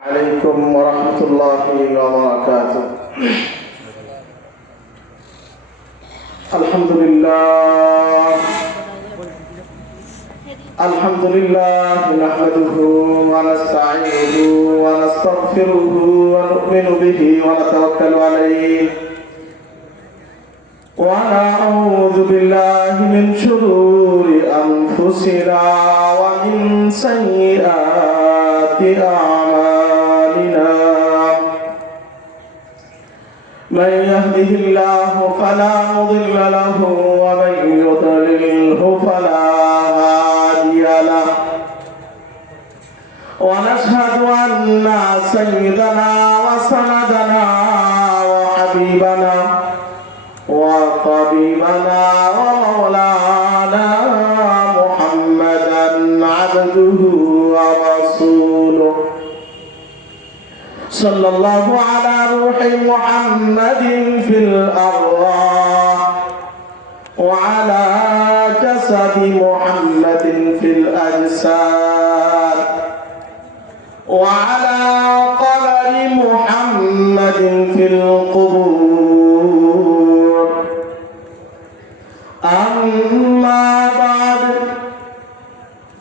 عليكم ورحمة الله وبركاته. الحمد لله نحمده ونستعينه ونستغفره ونؤمن به ونتوكل عليه ونعوذ بالله من شرور أنفسنا ومن سيئات أعمالنا. من يهده الله فلا مضل له ومن يضلله فلا هادي له. ونشهد أن سيدنا وسندنا وحبيبنا وطبيبنا ومولانا محمدا عبده ورسوله صلى الله على روح محمد في الأرواح وعلى جسد محمد في الأجساد وعلى قبر محمد في القبور. أما بعد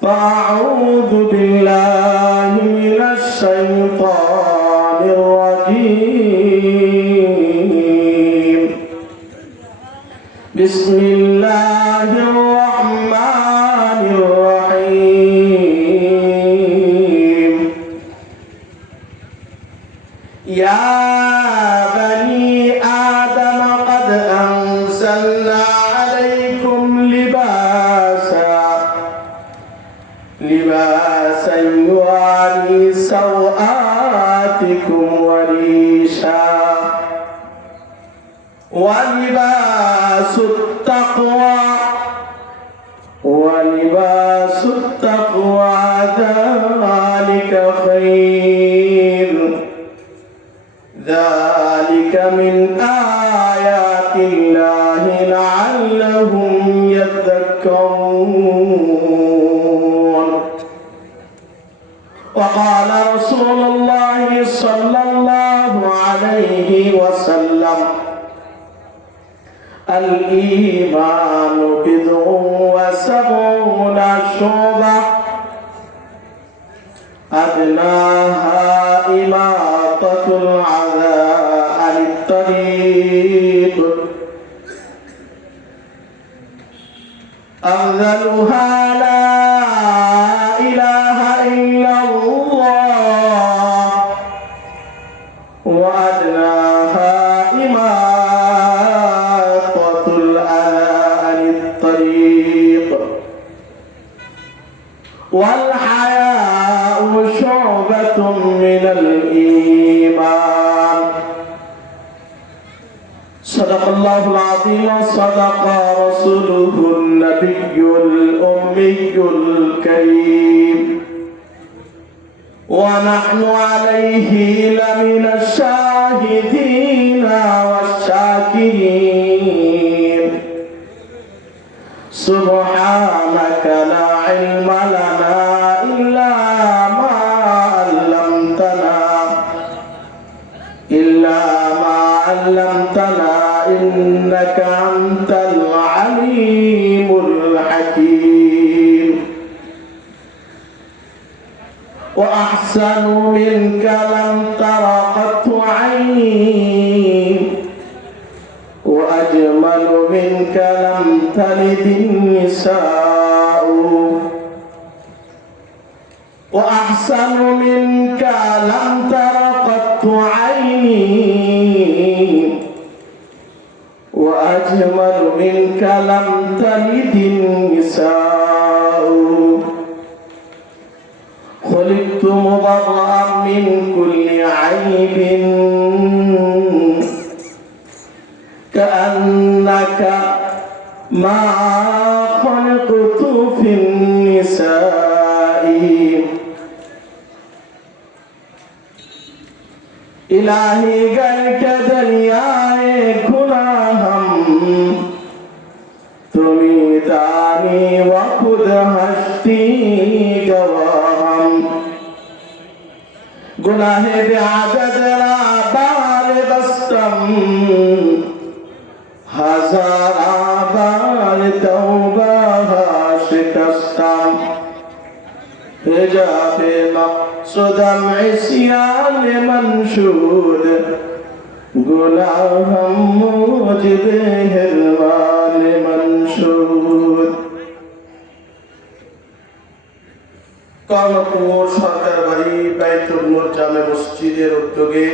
فأعوذ بالله من الشيطان الرجيم. بسم الله الرحمن الرحيم. يا بني آدم قد أنزلنا عليكم لباسا يواري سوآتكم وريشا ولباس التقوى ذلك خير. ذلك من آيات الله لعلهم يذكرون. وقال رسول الله صلى الله عليه وسلم: الإيمان بضع وسبعون شعبة أدناها إماطة الأذى عن الطريق أفضلها لا إله إلا الله وأدناها إماطة الأذى عن الطريق والحياء شعبة من الإيمان. صدق الله العظيم وصدق رسوله النبي الأمي الكريم ونحن عليه لمن الشاهدين والشاكرين. سبحانك لا علم لنا إلا ما علمتنا إنك أنت العليم الحكيم. وأحسن منك لم تر قط عين وأجمل منك لم تلد النساء. وأحسن منك لم تر قط عيني وأجمل منك لم تلد النساء. خلقت مبرأ من كل عيب كأنك ما خلقت في النساء. इलाही गए के दरियाए गुनाह हम तुम्ही दानी व खुद हस्ती गवाह हम गुनाहे बेआदद बार बस्तम हजारा बार तौबा शिकस्तम हिजाबे मक़सूदम इस्यान मंशूद गुनाहम मुजिबे हिरमान मंशूद। কর্ণপুর সরকার বাড়ি বাইতুল নূর জামে মসজিদের উদ্যোগে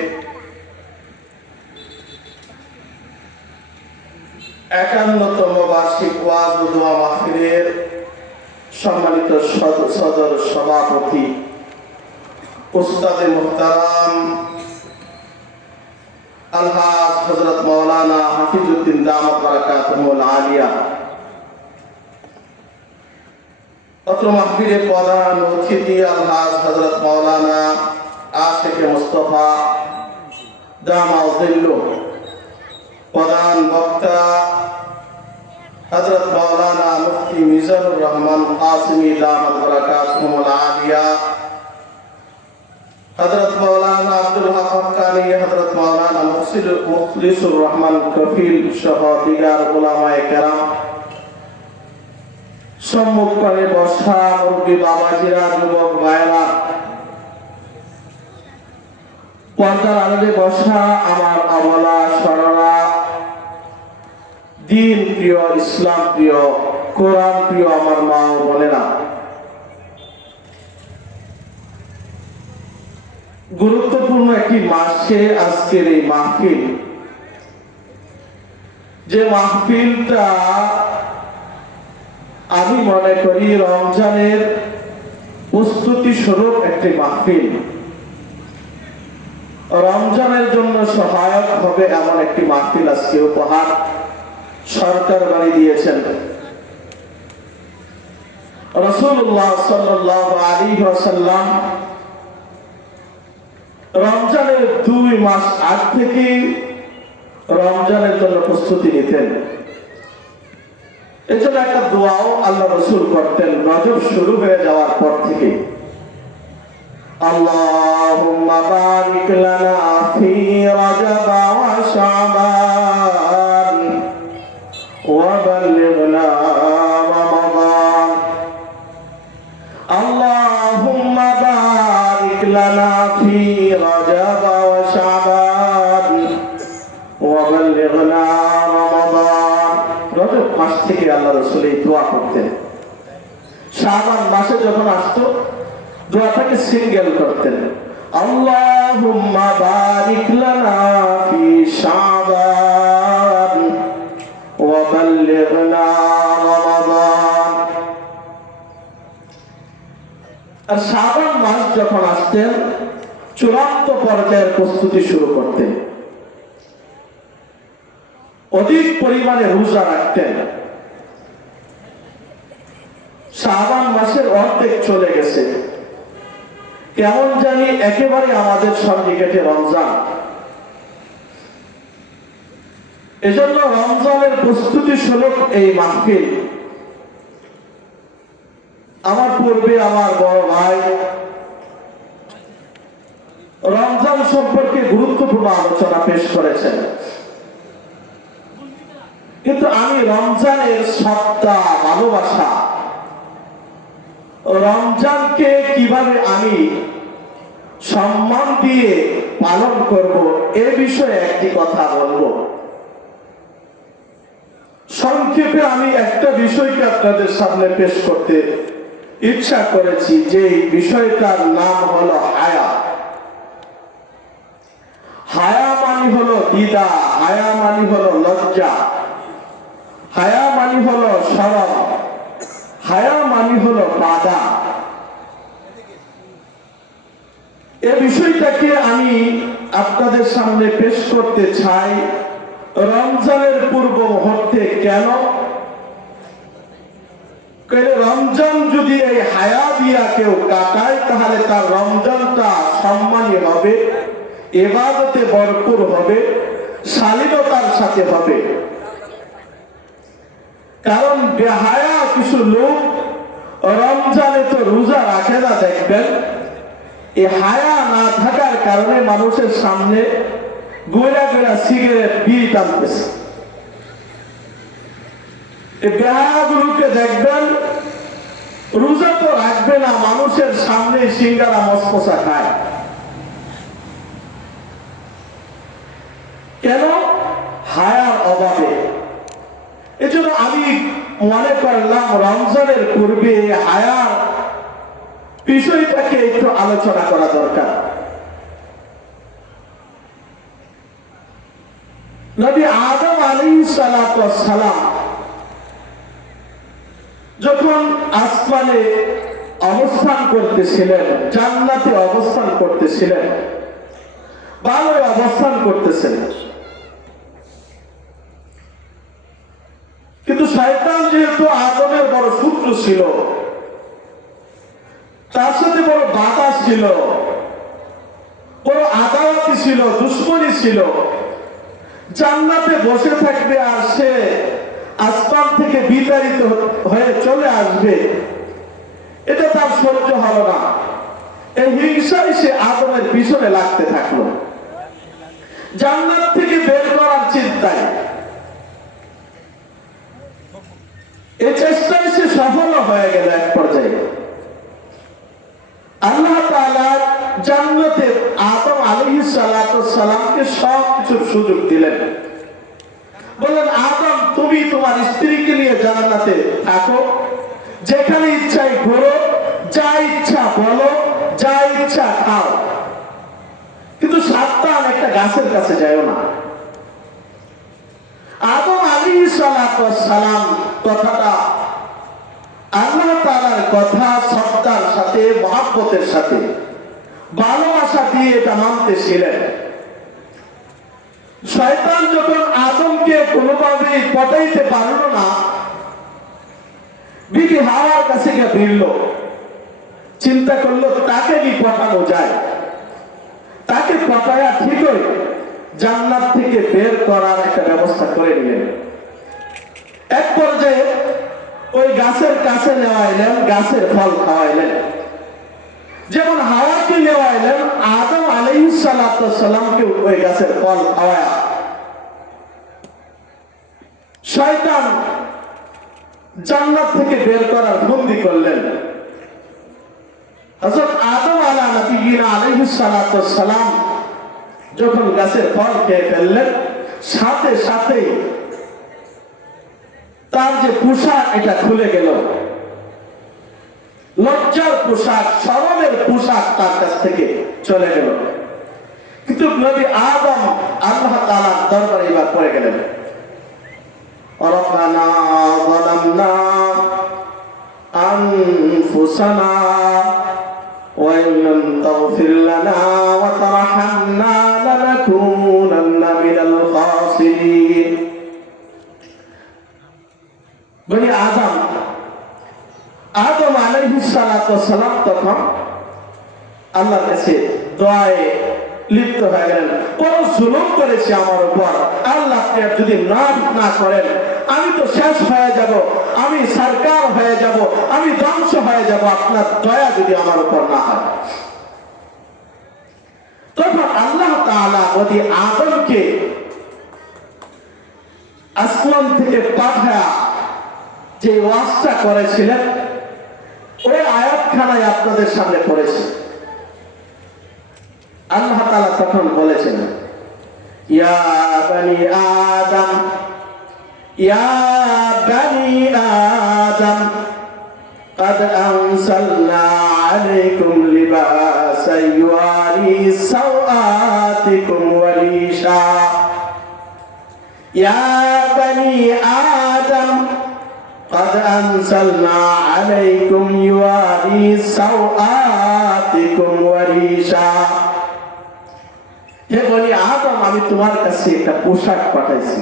৫১তম বার্ষিক ওয়াজ ও দোয়া মাহফিলের সম্মানিত সদর সভাপতি উস্তাদে মুহতারাম আলহাজ হযরত মাওলানা হাফিজউদ্দিন দামাত বারাকাতুহুল আলিয়া, অত্র মাহফিলে প্রধান অতিথি আলহাজ হযরত মাওলানা আশিক মুস্তাফা দামাউদ্দিল্লাহ, প্রধান বক্তা হযরত মাওলানা মুফতি মিজানুর রহমান কাসিমি দামাত বারাকাতুহুল আলিয়া, হযরত মাওলানা আব্দুল হক হক্কানি, হযরত মাওলানা মুখলিসুর রহমান কফিল সহ দিগার উলামায়ে কেরাম, সম্মুখে বসা মুরব্বী বাবাজিরা, যুবক ভাইরা, পর্দার আড়ালে বসা আমার আওয়ালা সরলা, দ্বীন প্রিয়, ইসলাম প্রিয়, কোরআন প্রিয় আমার মা ও বোনেরা, গুরুত্বপূর্ণ একটি মাসে আজকের এই মাহফিল, যে মাহফিলটা আমি মনে করি রমজানের প্রস্তুতি স্বরূপ একটি মাহফিল, রমজানের জন্য সহায়ক হবে এমন একটি মাহফিল আজকে উপহার সরকার বাড়ি দিয়েছেন। রাসূলুল্লাহ সাল্লাল্লাহু আলাইহি ওয়াসাল্লাম রমজানের 2 মাস আগ থেকে রমজানের জন্য প্রস্তুতি নিতেন। এজন্য একটা দোয়াও আল্লাহ রাসূল করতেন রজব শুরু হয়ে যাওয়ার পর থেকে, আল্লাহুম্মা বারিক লানা ফি রজব ওয়া শাবান ওয়া বাল্লিগনা রমাদান, আল্লাহুম্মা বারিক লানা ফি রজব ওয়া শাবান ওয়া বাল্লিগনা রমাদান। রজব মাস থেকে আল্লাহ রাসূল এই দোয়া করতেন। শাবান মাসে যখন আসতো দোয়াটাকে সিঙ্গেল করতেন, আল্লাহুম্মা বারিক লানা ফি শাবান ওয়া বাল্লিগনা রমাদান। আর শাবান মাস যখন আসতেন চূড়ান্ত পর্যায়ের প্রস্তুতি শুরু করতেন, অধিক পরিমাণে রোজা রাখতেন। শাবান মাসের অর্ধেক চলে গেছে, কেমন জানি একেবারে আমাদের সন্নিকটে রমজান। এজন্য রমজানের প্রস্তুতি স্বরূপ এই মাহফিল। আমার পূর্বে আমার বড় ভাই রমজান সম্পর্কে গুরুত্বপূর্ণ আলোচনা পেশ করেছেন, কিন্তু আমি রমজানের সত্তা, ভালোবাসা, রমজানকে কিভাবে আমি সম্মান দিয়ে পালন করব এ বিষয়ে একটি কথা বলবো। সংক্ষেপে আমি একটা বিষয়কে আপনাদের সামনে পেশ করতে ইচ্ছা করেছি, যে বিষয়টার নাম হলো হায়া। হায়া মানে হলো দ্বিধা, হায়া মানে হলো লজ্জা, হায়া মানে হলো শরম, হায়া মানে হলো বাধা। এই বিষয়টাকে আমি আপনাদের সামনে পেশ করতে চাই রমজানের পূর্ব মুহূর্তে। কেন? রমজান যদি এই হায়া দিয়া কেউ কাটায় তাহলে তার রমজানটা সম্মানী হবে, ইবাদতে ভরপুর হবে, শালীনতার সাথে হবে। কারণ বেহায়া কিছু লোক রমজানে তো রোজা রাখে না, দেখবেন এই হায়া না থাকার কারণে মানুষের সামনে গোড়া গোড়া সিগারেট বিড়ি টানতেছে। এই বেহায়াগুলোকে দেখবেন রোজা তো রাখবে না, মানুষের সামনে সিঙ্গারা মসমসা খায়। কেন? হায়ার অভাবে। এজন্য আমি মনে করলাম রমজানের পূর্বে হায়ার বিষয়টাকে একটু আলোচনা করা দরকার। নবী আদম আলাইহিস সালাতু ওয়াস সালাম যখন আসমানে অবস্থান করতেছিলেন, জান্নাতে অবস্থান করতেছিলেন, ভালো অবস্থান করতেছিলেন, কিন্তু শয়তান যেহেতু আদমের বড় শত্রু ছিল, তার সাথে বড় বাধা ছিল, বড় আদাওয়াতি ছিল, দুশ্মনী ছিল। জান্নাতে বসে থাকবে আর সে আসমান থেকে বিতাড়িত হয়ে চলে আসবে, এটা তার সহ্য হলো না। এই হিংসায় সে আদমের পিছনে লাগতে থাকলো, জান্নাত থেকে বের করার চিন্তায়। এই চেষ্টায় সে সফল হয়ে গেল। এক পর্যায়ে আল্লাহ তাআলা জান্নাতে আদম আলাইহিস সালাতু ওয়াস সালামকে সবকিছুর সুযোগ দিলেন। বলেন, আদম তুমি তোমার স্ত্রীকে নিয়ে জান্নাতে থাকো, যেখানে ইচ্ছাই ঘোরো, যা ইচ্ছা বলো, যা ইচ্ছা খাও, কিন্তু সাবধান একটা গাছের কাছে যাও না। আদম আলাইহিস সালাতু ওয়াস সালাম কথাটা আল্লাহ তাআলার কথা শ্রদ্ধার সাথে, মহব্বতের সাথে, ভালোবাসা দিয়ে এটা মানতেছিলেন। শয়তান যখন আদমকে কোনোভাবেই পটাইতে পারল না, বিবি হাওয়ার কাছে গিয়ে ভিড়ল, চিন্তা করলো তাকে কি পটানো যায়। তাকে পটায়া ঠিকই জান্নাত থেকে বের করার একটা ব্যবস্থা করে নিলেন। এক পর্যায়ে ওই গাছের কাছে নেওয়াইলেন, গাছের ফল খাওয়াইলেন। যেমন হাওয়াকে নেওয়াইলেন, আদম আলাইহিস সালাতু ওয়াস সালামকে ওই গাছের ফল খাওয়ায়া শয়তান জান্নাত থেকে বের করার বন্দী করলেন। হযরত আদম আলাইহিস সালাতু ওয়াস সালাম যখন গাছের ফল খেয়ে ফেললেন, সাথে সাথে তার যে পোশাক এটা খুলে গেল। লজ্জার পোশাক, শরমের পোশাক তার কাছ থেকে চলে গেল। কিন্তু নবী আদম আল্লাহ তাআলার দরবারে এবার পড়ে গেলেন, রব্বানা যালামনা আনফুসানা ওয়া ইন লাম তাগফির লানা ওয়া তারহামনা লানাকুনান্না মিনাল খাসিরিন। বনি আদম আলাইহিস সালাতু ওয়াস সালাম তখন আল্লাহর কাছে দোয়ায় লিপ্ত হয়ে গেলেন। বড় জুলুম করেছে আমার উপর, আল্লাহ আপনি যদি না করেন আমি তো শেষ হয়ে যাব, আমি সরকার হয়ে যাব, আমি ধ্বংস হয়ে যাব, আপনার দয়া যদি আমার উপর না হয়। তখন আল্লাহ তাআলা বনি আদমকে আসমান থেকে পাঠায়া যে ওয়াজটা করেছিলেন, ওই আয়াতখানায় আপনাদের সামনে পড়েছে। আল্লাহ তাআলা তখন বলেছেন, ইয়া বনি আদম, ইয়া বনি আদম قد أنزلنا عليكم لباسا يواري سوآتكم وريشا يا بني آدم قد أنزلنا عليكم يواري سوآتكم وريشا। হে বনি আদম, আমি তোমার কাছে একটা পোশাক পাঠাইছি,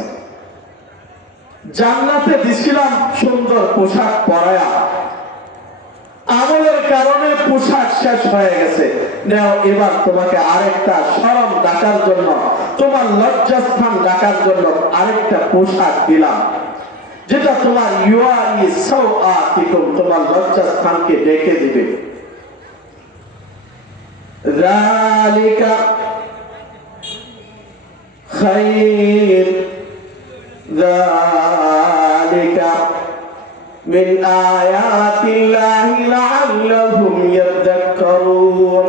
জান্নাতে দিছিলাম সুন্দর পোশাক পরায়া, আমলের কারণে পোশাক শেষ হয়ে গেছে, নাও এবার তোমাকে আরেকটা শরম ঢাকার জন্য, তোমার লজ্জাস্থান ঢাকার জন্য আরেকটা পোশাক দিলাম, যেটা তোমার ইউআরি সাওআতিকুম, তোমার লজ্জাস্থানকে ঢেকে দিবে। যালিকা খায়র যালিকা মিন আয়াতিল্লাহি লাআল্লাহুম ইয়াযাক্কারুন।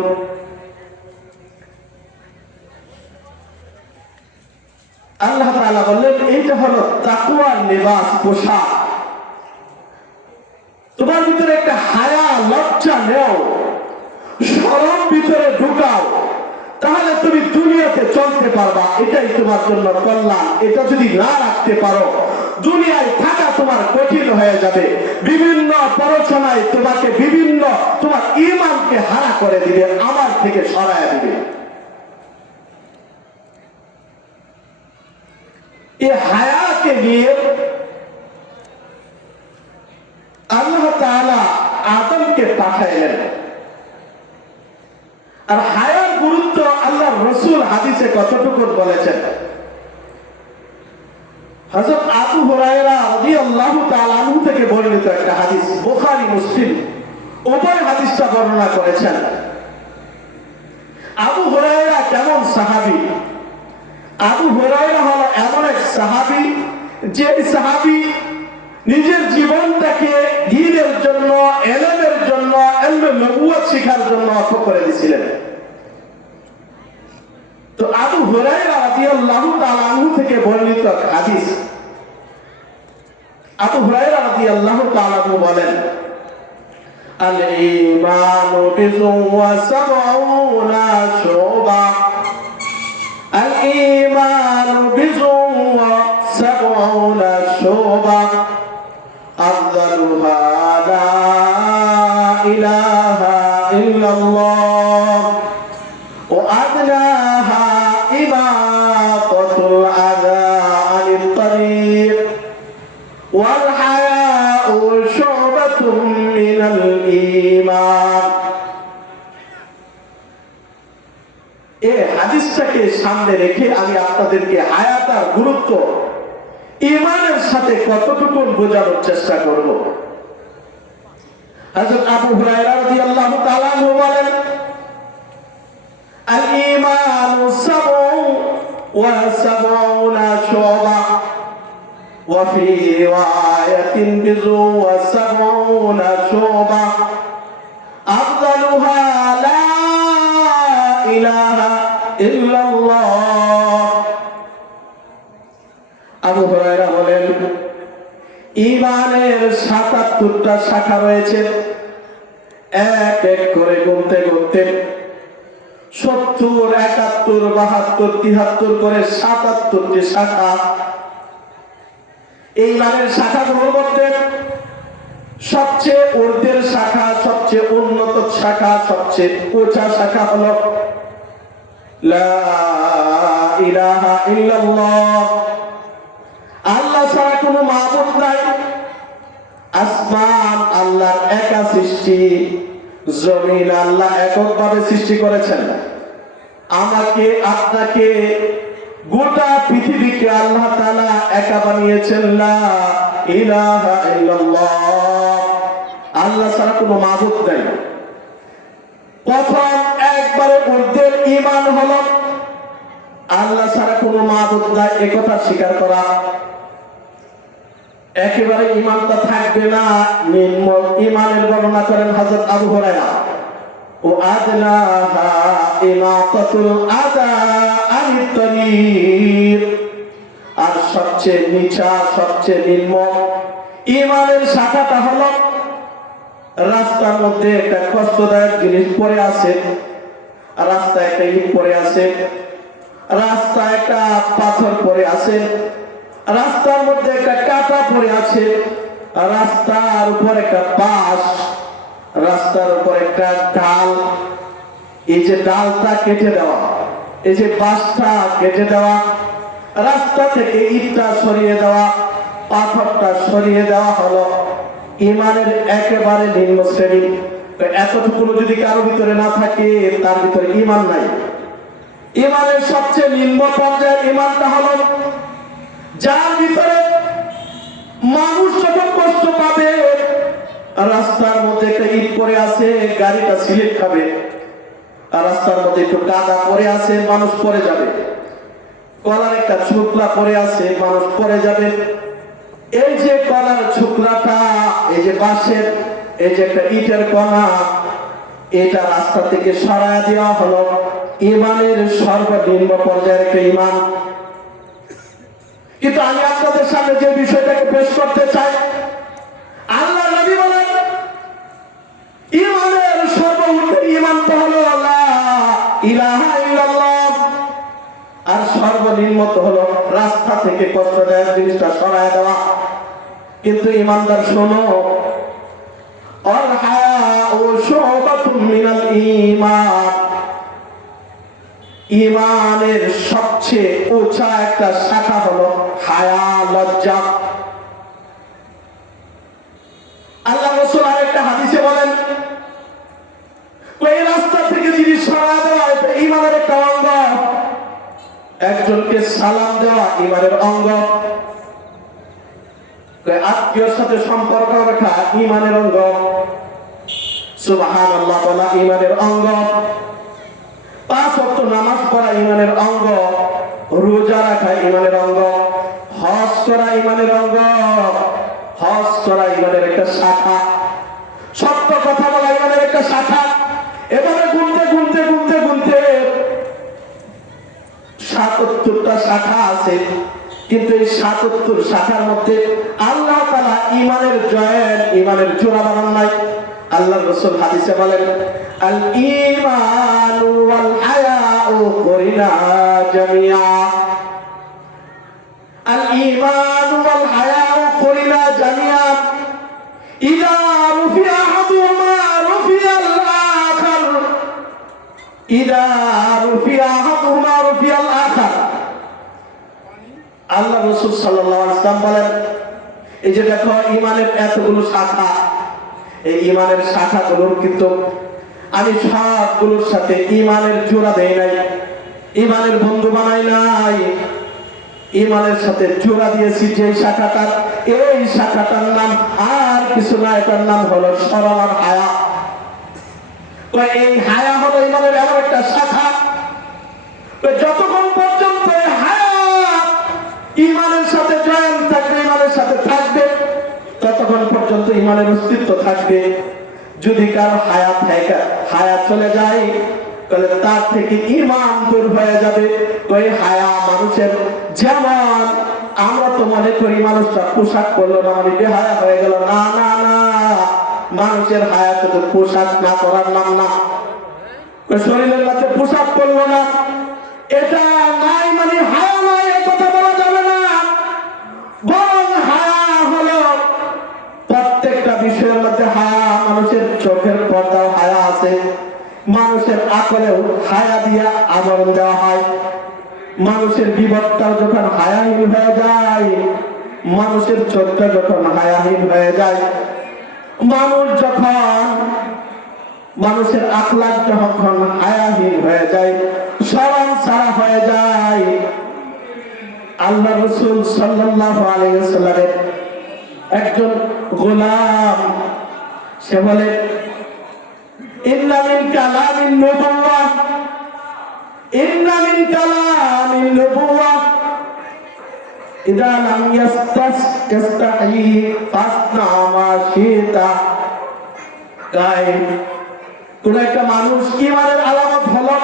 আল্লাহ তাআলা বললেন এইটা হলো তাকওয়ার লিবাস, পোশাক। তোমার ভিতরে একটা হায়া, লজ্জা নেও, শরম ভিতরে ঢুকাও, তাহলে তুমি দুনিয়াতে চলতে পারবা। এটাই তোমার জন্য কল্যাণ। এটা যদি না রাখতে পারো, দুনিয়ায় থাকা তোমার কঠিন হয়ে যাবে। বিভিন্ন প্ররোচনায় তোমাকে তোমার ঈমানকে হারা করে দিবে, আমার থেকে সরায় দিবে। এই হায়াকে নিয়ে আল্লাহ তাআলা আদমকে পাঠাইলেন। আর হায়ার গুরুত্ব আল্লাহর রাসূল হাদিসে কতটুকু বলেছেন। হযরত আবু হুরায়রা রাদিয়াল্লাহু তাআলা আনহু থেকে বর্ণিত একটা হাদিস, বুখারী মুসলিম উভয় হাদিসটা বর্ণনা করেছেন। আবু হুরায়রা কেমন সাহাবী? আবু হুরায়রা হলো এমন এক সাহাবী, যে সাহাবী নিজের জীবনটাকে দ্বীনের জন্য, ইলমের জন্য, ইলমে নবুয়ত শিখার জন্য অর্থ করে দিয়েছিলেন। তো আবু হুরায়রা রাদিয়াল্লাহু তাআলা আনহু থেকে বর্ণিত হাদিস, আবু হুরায়রা রাদিয়াল্লাহু তাআলা আনহু বলেন, আল ঈমানু বিযুন ওয়া সাবউনা শুবা, আল ঈমানু বিযুন ওয়া সাবউনা শুবা, আফদালুহা লা ইলাহা ইল্লাল্লাহ ওয়া আদনাহা ইমাতাতুল আযা আনিত তারিক ওয়াল হায়াউ শুবাতুম মিনাল ঈমান। এই হাদিসটাকে সামনে রেখে আমি আপনাদেরকে হায়াতার গুরুত্ব, ঈমানের সাথে কতটুকু বোঝানোর চেষ্টা করব। হযরত আবু হুরায়রা রাদিয়াল্লাহু তাআলা আনহু বলেন, আল ঈমানু সাবউ ওয়া সাবউনা শুবা ওয়া ফি রিওয়ায়াতিন বিযু ওয়া সাবউনা শুবা, আফদালুহা লা ইলাহা ইল্লাল্লাহ। আবু হুরায়রা বলেন, ঈমানের ৭৭টা শাখা রয়েছে। এক এক করে গুনতে গুনতে ৭০, ৭১, ৭২, ৭৩ করে ৭৭টি শাখা। ঈমানের শাখাগুলোর মধ্যে সবচেয়ে ঊর্ধ্বের শাখা, সবচেয়ে উন্নত শাখা, সবচেয়ে উঁচা শাখা হলো লা ইলাহা ইল্লাল্লাহ, আল্লাহ ছাড়া কোনো মাবুদ নাই। আসমান আল্লাহর একা সৃষ্টি, জমিন আল্লাহ এককভাবে সৃষ্টি করেছেন। আমাকে, আপনাকে, গোটা পৃথিবীকে আল্লাহ তাআলা একা বানিয়েছেন। লা ইলাহা ইল্লাল্লাহ, আল্লাহ ছাড়া কোনো মাবুদ নাই। প্রথম একবারে ঊর্ধ্বের ঈমান হলো আল্লাহ ছাড়া কোনো মাবুদ নাই এ কথা স্বীকার করা। একেবারে ঈমানটা থাকবে না, নিম্ন ঈমানের বর্ণনা করেন হযরত আবু হুরায়রা, ও আদনাহা ইমাতাতুল আযা আনিত তারিক, আর সবচেয়ে নিচা, সবচেয়ে নিম্ন ঈমানের শাখাটা হলো রাস্তার মধ্যে একটা কষ্টদায়ক জিনিস পড়ে আছে, রাস্তায় একটা ইট পড়ে আছে, রাস্তায় একটা পাথর পড়ে আছে, রাস্তার মধ্যে একটা কাঁটা পড়ে আছে, রাস্তার উপর একটা বাঁশ, রাস্তার উপর একটা ডাল। এই যে ডালটা কেটে দেওয়া, এই যে বাঁশটা কেটে দেওয়া, রাস্তা থেকে ইটটা সরিয়ে দেওয়া, পাথরটা সরিয়ে দেওয়া হলো ঈমানের একেবারে নিম্ন শ্রেণী। এতটুকু যদি কারো ভিতরে না থাকে, তার ভিতরে ঈমান নাই। ঈমানের সবচেয়ে নিম্ন পর্যায়ের ঈমানটা হলো যার ভিতরে মানুষ যখন কষ্ট পাবে, রাস্তার মধ্যে একটা ইট পড়ে আছে, গাড়িটা স্লিপ খাবে, রাস্তার মধ্যে একটু কাদা পড়ে আছে, মানুষ পড়ে যাবে। কলার একটা ছোকলা পড়ে আছে, মানুষ পড়ে যাবে। এই যে কলার ছোকলাটা, এই যে বাঁশের, এই যে একটা ইটের কণা, এটা রাস্তা থেকে সরায় দেওয়া হলো ইমানের সর্বনিম্ন পর্যায়ের একটা ইমান। কিন্তু আমি আপনাদের সামনে যে বিষয়টাকে পেশ করতে চাই, আল্লাহ নবী বলেন ইমানের সর্বোচ্চ ইমান তো হলো লা ইলাহা ইল্লাল্লাহ, আর সর্বনিম্ন তো হলো রাস্তা থেকে কষ্টদায়ক জিনিসটা সরায় দেওয়া। কিন্তু ইমানদার শোনো, আল হায়াউ শুবাতুম মিনাল ঈমান, ইমানের সবচেয়ে উঁচা একটা শাখা হলো হায়া, লজ্জা। আল্লাহ রাসূল আরেকটা হাদিসে বলেন, ওই রাস্তা থেকে জিনিস সরায় দেওয়া এটা ইমানের একটা অঙ্গ। একজনকে সালাম দেওয়া ইমানের অঙ্গ, আত্মীয়র সাথে সম্পর্ক রাখা ইমানের অঙ্গ, সুবহানাল্লাহ বলা ইমানের অঙ্গ, 5 ওয়াক্ত নামাজ পড়া ইমানের অঙ্গ, রোজা রাখা ইমানের অঙ্গ, হজ করা ইমানের অঙ্গ, হজ করা ইমানের একটা শাখা, সত্য কথা বলা ইমানের একটা শাখা। এভাবে গুনতে গুনতে গুনতে গুনতে ৭৭টা শাখা আছে। কিন্তু এই ৭৭ শাখার মধ্যে আল্লাহ তাআলা ইমানের জয়েন, ইমানের জোড়া বানান নাই। আল্লাহ রাসূল হাদিসে বলেন, আল ঈমানু ওয়াল হায়াউ কুরিনা জামিআ, আল ঈমানু ওয়াল হায়াউ কুরিনা জামিআ, ইযা রুফিআ আহাদুহুমা রুফিআল আখার, ইযা রুফিআ আহাদুহুমা রুফিআল আখার। আল্লাহ রাসূল সাল্লাল্লাহু আলাইহি ওয়াসাল্লাম বলেন, এই যে দেখো ইমানের এতগুলো শাখা, এই ইমানের শাখাগুলোর কিন্তু আমি সবগুলোর সাথে ইমানের জোড়া দেই নাই, ইমানের বন্ধু বানাই নাই। ইমানের সাথে জোড়া দিয়েছি যে শাখাটা, এই শাখাটার নাম আর কিছু না, এটার নাম হলো শরম আর হায়া। তো এই হায়া হলো ইমানের এমন একটা শাখা, যতক্ষণ পর্যন্ত হায়া ইমানের সাথে জয়েন থাকবে, ইমানের সাথে থাকবে, ততক্ষণ পর্যন্ত ইমানের অস্তিত্ব থাকবে। যদি কারো হায়া চলে যায়, তাহলে তার থেকে ইমান দূর হয়ে যাবে। ওই হায়া মানুষের, যেমন আমরা তো মনে করি মানুষটা পোশাক পরলো না মানে বেহায়া হয়ে গেল, না না না, মানুষের হায়া তো পোশাক না করার নাম না। শরীরের মধ্যে পোশাক পরলো না, এটা নাই মানে হায়া নাই, এ কথা বলা যাবে না। বরং হায়া হলো প্রত্যেকটা বিষয়ের মধ্যে হায়া। মানুষের চোখের পর্দাও হায়া আছে, মানুষের আকলেও হায়া দিয়া আবরণ দেওয়া হয়। মানুষের বিপদটাও যখন হায়াহীন হয়ে যায়, মানুষের চোখটা যখন হায়াহীন হয়ে যায়, মানুষের আখলাক যখন হায়াহীন হয়ে যায়, শরম ছাড়া হয়ে যায়। আল্লাহ রাসূল সাল্লাল্লাহু আলাইহি ওয়াসাল্লামের একজন গোলাম, সে বলে, ইন্না মিন কালামিন নবুওয়াহ, ইন্না মিন কালামিন নবুওয়াহ ইযা লাম ইয়াস্তাহি ফাসনা মা শিতা। কোন একটা মানুষ ইমানের আলামত হলো,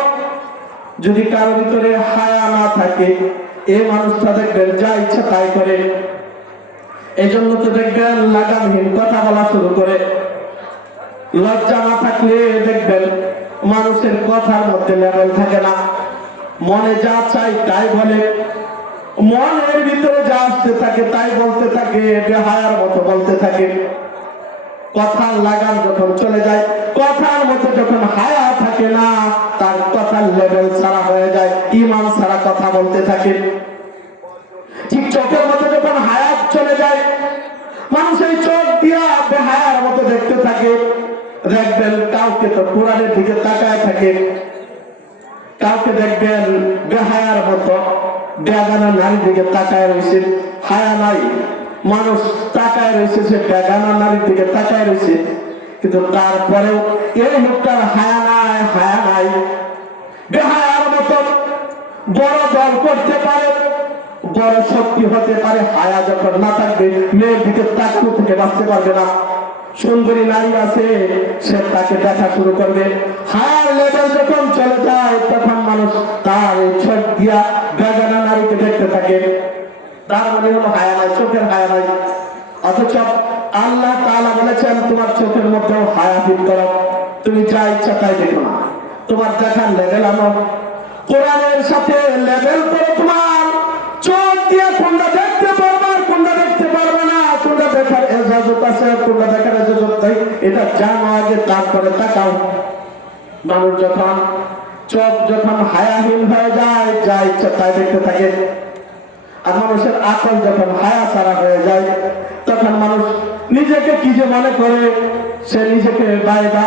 যদি কার ভিতরে হায়া না থাকে, এই মানুষটা দেখবেন যা ইচ্ছা তাই করে। এই জন্য তো দেখবেন লাগামহীন কথা বলা শুরু করে। লজ্জা না থাকলে দেখবেন মানুষের কথার মধ্যে লেভেল থাকে না, মনে যা চাই তাই বলে, মনের ভিতরে যা আসতে থাকে তাই বলতে থাকে, বেহায়ার মতো বলতে থাকে। কথার লাগাম যখন চলে যায়, কথার মধ্যে যখন হায়া থাকে না, তার কথার লেভেল ছাড়া হয়ে যায়, ইমান ছাড়া কথা বলতে থাকে। ঠিক চোখের মধ্যে যখন হায়াত চলে যায়, মানুষ এই চোখ দিয়া বেহায়ার মতো দেখতে থাকে। দেখবেন কাউকে তো কোরআনের দিকে তাকায় থাকে, কাউকে দেখবেন বেহায়ার মতো বেগানা নারীর দিকে তাকায় রয়েছে, হায়া নাই। মানুষ তাকায় রয়েছে, সে বেগানা নারীর দিকে তাকায় রয়েছে, কিন্তু তারপরেও এই লোকটার হায়া নাই, তুলনায় হায়া নাই। বেহায়ার মতো বড় দল করতে পারে, বড় শক্তি হতে পারে, হায়া যখন না থাকবে মেয়ের দিকে তাকানো থেকে বাঁচতে পারবে না। সুন্দরী নারী আছে, সে তাকে দেখা শুরু করবে। হায়ার লেভেল যখন চলে যায় তখন মানুষ তার চোখ দিয়া বেগানা নারীকে দেখতে থাকে। তার মানে হলো হায়া নাই, চোখের হায়া নাই। অথচ আল্লাহ তাআলা বলেছেন তোমার চোখের মধ্যে হায়া ফিট করো, তুমি যা ইচ্ছা তাই দেখো না, তোমার দেখার লেভেল আনো। কোরআনের সাথে লেভেল করে তোমার চোখ দিয়ে কোনটা দেখতে পারবে আর কোনটা দেখতে পারবে না, কোনটা দেখার ইজাজত আছে আর কোনটা দেখার ইজাজত নাই, এটা জানো আগে, তারপরে তাকাও। মানুষ যখন চোখ যখন হায়াহীন হয়ে যায়, যা ইচ্ছা তাই দেখতে থাকে। আর মানুষের আকল যখন হায়া ছাড়া হয়ে যায় তখন মানুষ নিজেকে কি যে মনে করে, সে নিজেকে বাইবা,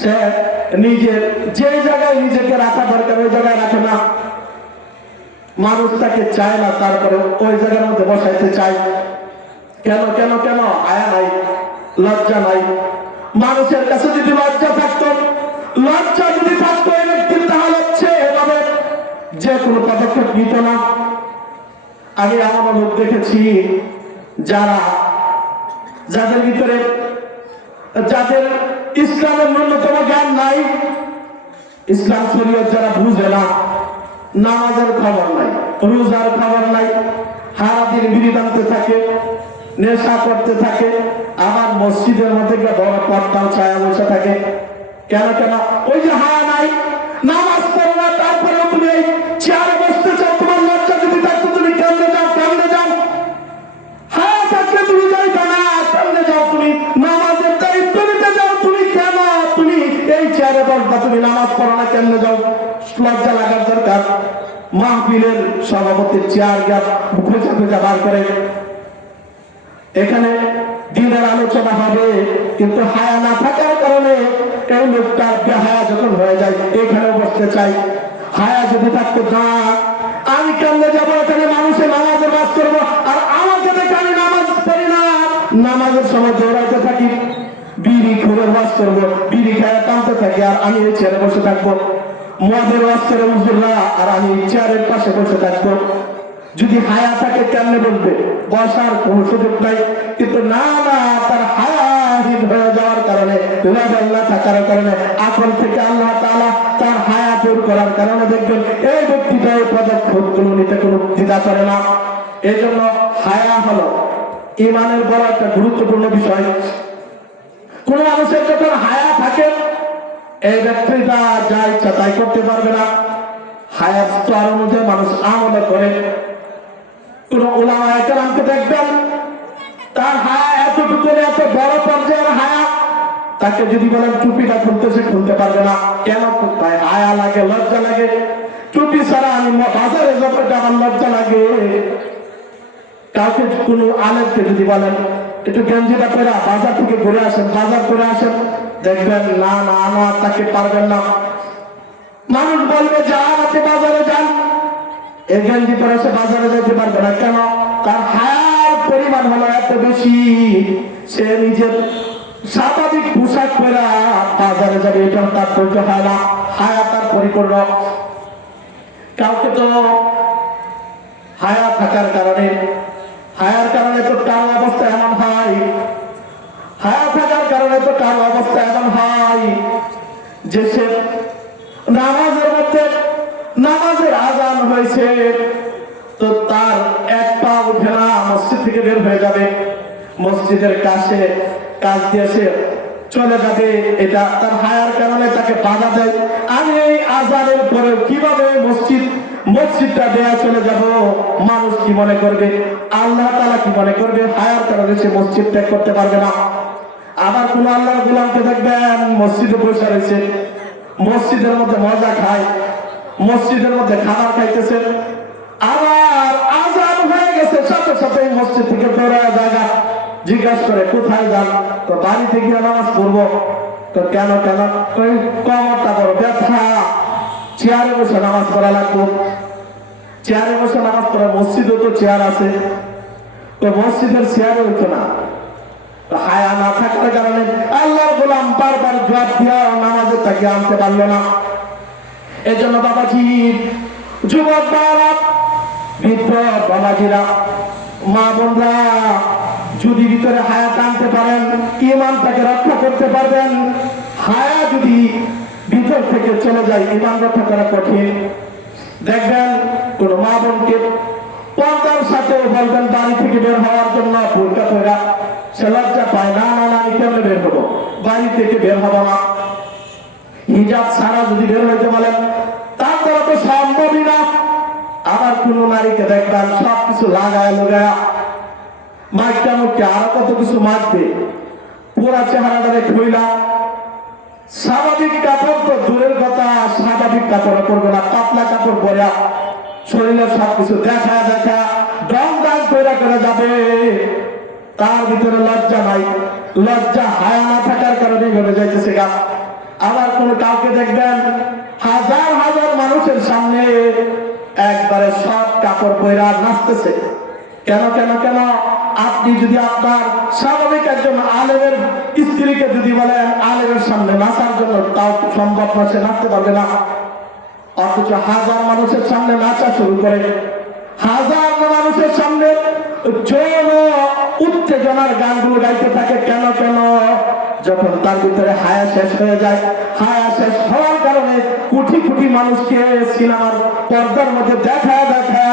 সে নিজের যে জায়গায় নিজেকে রাখা দরকার ওই জায়গায় রাখে না। মানুষ তাকে চায় না, তারপরে ওই জায়গার মধ্যে বসাইতে চায়। কেন কেন কেন? হায়া নাই, লজ্জা নাই। মানুষের কাছে যদি লজ্জা থাকতো, লজ্জা যদি থাকতো এই ব্যক্তির, তাহলে হচ্ছে এভাবে যে কোনো পদক্ষেপ নিত না। আমি এমন লোক দেখেছি যাদের ভিতরে যাদের ইসলামের ন্যূনতম জ্ঞান নাই, ইসলাম শরীয়ত যারা বুঝে না, নামাজের খবর নাই, রোজার খবর নাই, সারাদিন বিড়ি টানতে থাকে, নেশা করতে থাকে, আবার মসজিদের মধ্যে গিয়ে বড় পর্দাও ছায়া বসে থাকে। কেন কেন? ওই যে হায়া নাই, নামাজ পড়ো না, তারপরে তুমি এই চেয়ারে বসতে চাও। তোমার লজ্জা যদি থাকতো তুমি কেমনে যাও, কেমনে যাও? হায়া থাকলে তুমি যাইতো না, কেমনে যাও? তুমি নামাজের দায়িত্ব নিতে যাও, তুমি কেন তুমি এই চেয়ারে বসবা? তুমি নামাজ পড়ো না, কেমনে যাও? লজ্জা লাগার দরকার। মাহফিলের সভাপতির চেয়ার গ্যাপ খুঁজে খুঁজে বার করে এখানে দিনের আলোচনা হবে, কিন্তু হায়া না থাকার কারণে এই লোকটার বেহায়া যখন হয়ে যায় এখানে বসতে চাই। হায়া যদি থাকতো, না আমি কেমনে যাবো এখানে, মানুষের নামাজের বাস করবো আর আমাকে দেখে আমি নামাজ পড়ি না, নামাজের সময় দৌড়াইতে থাকি, বিড়ি খুঁড়ে বাস করবো, বিড়ি খায় টানতে থাকি, আর আমি এই চেয়ারে বসে থাকবো। মদের বাস করে হুজুররা, আর আমি চেয়ারের পাশে বসে থাকবো। যদি হায়া থাকে কেমনে বলবে? বসার কোন সুযোগ নাই। কিন্তু না না, তার হায়াহীন হয়ে যাওয়ার কারণে, লেভেল না থাকার কারণে, আকল থেকে আল্লাহ তাআলা তার হায়া দূর করার কারণে দেখবেন এই ব্যক্তিটা এই পদক্ষেপগুলো নিতে কোনো দ্বিধা করে না। এই জন্য হায়া হলো ঈমানের বড় একটা গুরুত্বপূর্ণ বিষয়। কোন মানুষের যখন হায়া থাকে, এই ব্যক্তিটা যা ইচ্ছা তাই করতে পারবে না। হায়ার স্তর অনুযায়ী মানুষ আমল করে। কোন উলামায়ে কেরামকে দেখবেন তার হায়া এতটুকু, এত বড় পর্যায়ের হায়া, তাকে যদি বলেন টুপিটা খুলতে, সে খুলতে পারবে না। কেন? হায়া লাগে, লজ্জা লাগে। টুপি ছাড়া আমি বাজারে যাবো, আমার লজ্জা লাগে। কাউকে কোন আলেমকে যদি বলেন একটু গেঞ্জিটা পরে বাজার থেকে ঘুরে আসেন, বাজার করে আসেন, দেখবেন না না না, তাকে পারবেন না। মানুষ বলবে যান, আপনি বাজারে যান, এই গেঞ্জি পরে সে বাজারে যেতে পারবে না। কেন? তার হায়ার পরিমাণ হলো এত বেশি, সে নিজের স্বাভাবিক পোশাক পরে বাজারে যাবে, এটা তার ধৈর্য হয় না। হায়া তার পরিপূর্ণ। কাউকে তো হায়া থাকার কারণে, হায়ার কারণে তো কারো অবস্থা এমন হয়, হায়া থাকার কারণে তো কারো অবস্থা এমন হয় যে সে নামাজের মধ্যে, নামাজের আযান হয়েছে তো তার এক পা উঠে না, মসজিদ থেকে বের হয়ে যাবে, মসজিদের কাছে কাজ দিয়ে সে চলে যাবে। এটা তার হায়ার কারণে তাকে বাধা দেয়। আমি এই আযানের পরে কিভাবে মসজিদটা দেয়া চলে যাব? মানুষ কি মনে করবে? আল্লাহ তাআলা কি মনে করবে? হায়ার কারণে সে মসজিদ ত্যাগ করতে পারবে না। আবার কোন আল্লাহর গোলামকে দেখবেন মসজিদে বসে রয়েছে, মসজিদের মধ্যে মজা খায়, মসজিদের মধ্যে খাবার খাইতেছে, আবার আযান হয়ে গেছে, সাথে সাথে মসজিদ থেকে দৌড়ায় জায়গা, জিজ্ঞাসা করে কোথায় যান? তো বাড়িতে গিয়ে নামাজ পড়বো। তো কেন কেন? কোমরটা বড় ব্যথা, চেয়ারে বসে নামাজ পড়া লাগবো। চেয়ারে বসে নামাজ পড়া, মসজিদও তো চেয়ার আছে, তো মসজিদের চেয়ারে হইতো না, হায়া না থাকার কারণে আল্লাহর গোলাম বারবার জবাব দিয়া নামাজে তাকে আনতে পারলো না। এজন্য বাবাজি, যুবক বাবা, বৃদ্ধ বাবাজিরা, মা বোনরা, যদি ভিতরে হায়া টানতে পারেন ইমানটাকে রক্ষা করতে পারবেন। হায়া যদি ভিতর থেকে চলে যায় ইমান রক্ষা করা কঠিন। দেখবেন কোন মা বোনকে পর্দার সাথে বলবেন বাড়ি থেকে বের হওয়ার জন্য, বোরকা পরা, সে লজ্জা পায়, না না না, আমি কেমনে বের হবো, বাড়ি থেকে বের হবো না। হিজাব ছাড়া যদি বের হইতে বলেন তার দ্বারা তো সম্ভবই না। আবার কোন নারীকে দেখবেন সবকিছু লাগায় লাগায়া মাইকটা মুখে আরো কত কিছু মাখবে, পুরা চেহারাটারে খুইলা, স্বাভাবিক কাপড় তো দূরের কথা, স্বাভাবিক কাপড় পরবে না, পাতলা কাপড় পরা শরীরের সবকিছু দেখা দেখা ডং ডাং তৈরি করে যাবে। তার ভিতরে লজ্জা নাই, লজ্জা হায়া না থাকার কারণে ভেবে যাইতেছে গা। আবার কোন কাউকে দেখবেন হাজার হাজার মানুষের সামনে একবারে সব কাপড় পরা নাচতেছে। কেন কেন কেন? আপনি যদি আপনার স্বাভাবিক একজন আলেমের স্ত্রীকে যদি বলেন আলেমের সামনে নাচার জন্য, তাও সম্ভব না, সে নাচতে পারবে না। অথচ হাজার মানুষের সামনে নাচা শুরু করে, হাজার মানুষের সামনে যৌন উত্তেজনার গানগুলো গাইতে থাকে। কেন কেন? যখন তার ভিতরে হায়া শেষ হয়ে যায়, হায়া শেষ হওয়ার কারণে কোটি কোটি মানুষকে সিনেমার পর্দার মধ্যে দেখা দেখা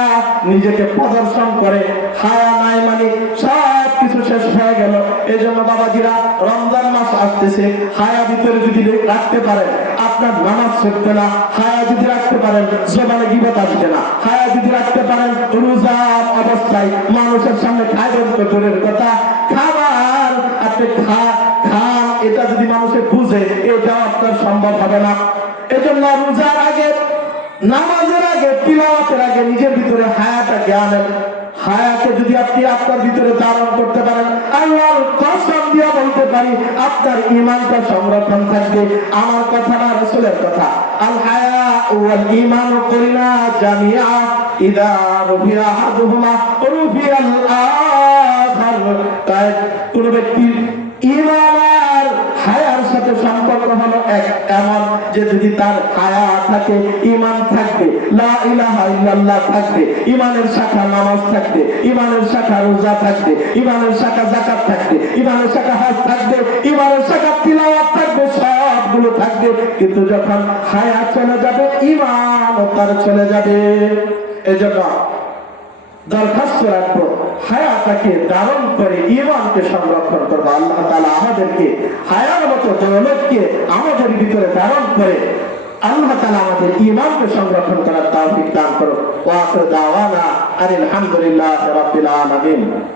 নিজেকে প্রদর্শন করে। হায়া নাই মানে সব কিছু শেষ হয়ে গেল। এই জন্য বাবাজিরা, রমজান মাস আসতেছে, হায়া ভিতরে যদি রাখতে পারেন আপনার নামাজ ছুটবে না। হায়া যদি রাখতে পারেন জবানে গীবত আসবে না। হায়া যদি রাখতে পারেন রোজা অবস্থায় মানুষের সামনে খাইবেন তো দূরের কথা, খাবার আপনি খান এটা যদি মানুষের বুঝে, এটা আপনার সম্ভব হবে না। এজন্য রোজার আগে, নামাজের আগে, তিলাওয়াতের আগে নিজের ভিতরে হায়াটাকে আনেন। হায়াকে যদি আপনি আপনার ভিতরে ধারণ করতে পারেন, আল্লাহর কসম দিয়ে বলতে পারি আপনার ঈমানটা সংরক্ষণ থাকবে। আমার কথা না, রাসূলের কথা। আল হায়া ওয়াল ঈমান কুলনা জামিআ ইদা রুফিয়া আহাদুহুমা রুফিয়াল আখার। তাই কোন ব্যক্তির ঈমান আর হায়ার সাথে সম্পর্ক হলো এমন যে যদি তার হায়া থাকে, ঈমান থাকবে, লা ইলাহা ইল্লাল্লাহ থাকবে, ঈমানের শাখা নামাজ থাকবে, ঈমানের শাখা রোজা থাকবে, ঈমানের শাখা যাকাত থাকবে, ঈমানের শাখা হজ থাকবে, ঈমানের শাখা তিলাওয়াত থাকবে, সবগুলো থাকবে। কিন্তু যখন হায়া চলে যাবে, ঈমানও তার চলে যাবে। এজন্য দরখাস্ত রাখবো, হায়াটাকে ধারণ করে ঈমানকে সংরক্ষণ করবো। আল্লাহ তাআলা আমাদেরকে হায়ার মতো দৌলতকে আমাদের ভিতরে ধারণ করে আল্লাহ তাআলা আমাদের ঈমানকে সংরক্ষণ করার তৌফিক দান করুন। ওয়া আখিরু দাওয়ানা আলহামদুলিল্লাহি রাব্বিল আলামিন।